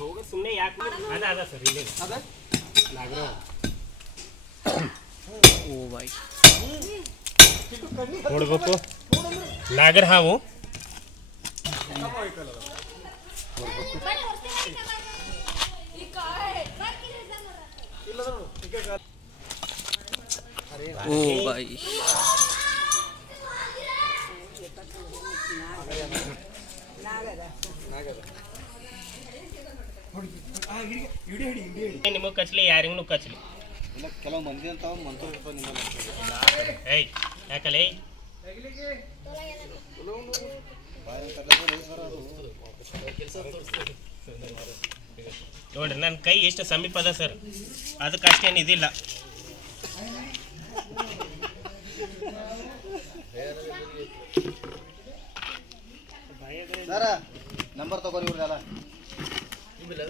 ಹೋಗ ಸುಮ್ಮನೆ ಯಾಕೆ ಅದ ಅದ ಸರ್ ಇಲ್ಲಿ ಅದ ನಾಗರ ಓ ಬಾಯ್ ನೋಡ್ಬೇಕು ನಾಗರ ಹಾವು ಓ ಬಾಯ್ ಹಿಡಿ ಹಿಡಿ ಹಿಡಿ ಹಿಡಿ ನಿಮಗೆ ಕಚ್ಲಿ ಯಾರಿಗೂ ಕಚ್ಲಿ. ಕೆಲವು ಮಂದಿ ಅಂತ ಏಯ್ ಯಾಕಲೆ ಬಾಯಿ ಕಟ್ಟೋದು ಸರ್ ಅದು ನೋಡ್ರಿ ನನ್ನ ಕೈ ಎಷ್ಟು ಸಮೀಪ ಅದ ಸರ್. ಅದಕ್ಕೆ ಅಷ್ಟೇನು ಇದಿಲ್ಲ. ನಂಬರ್ ತಗೋರಿ ಇವ್ರದೆಲ್ಲ. velador.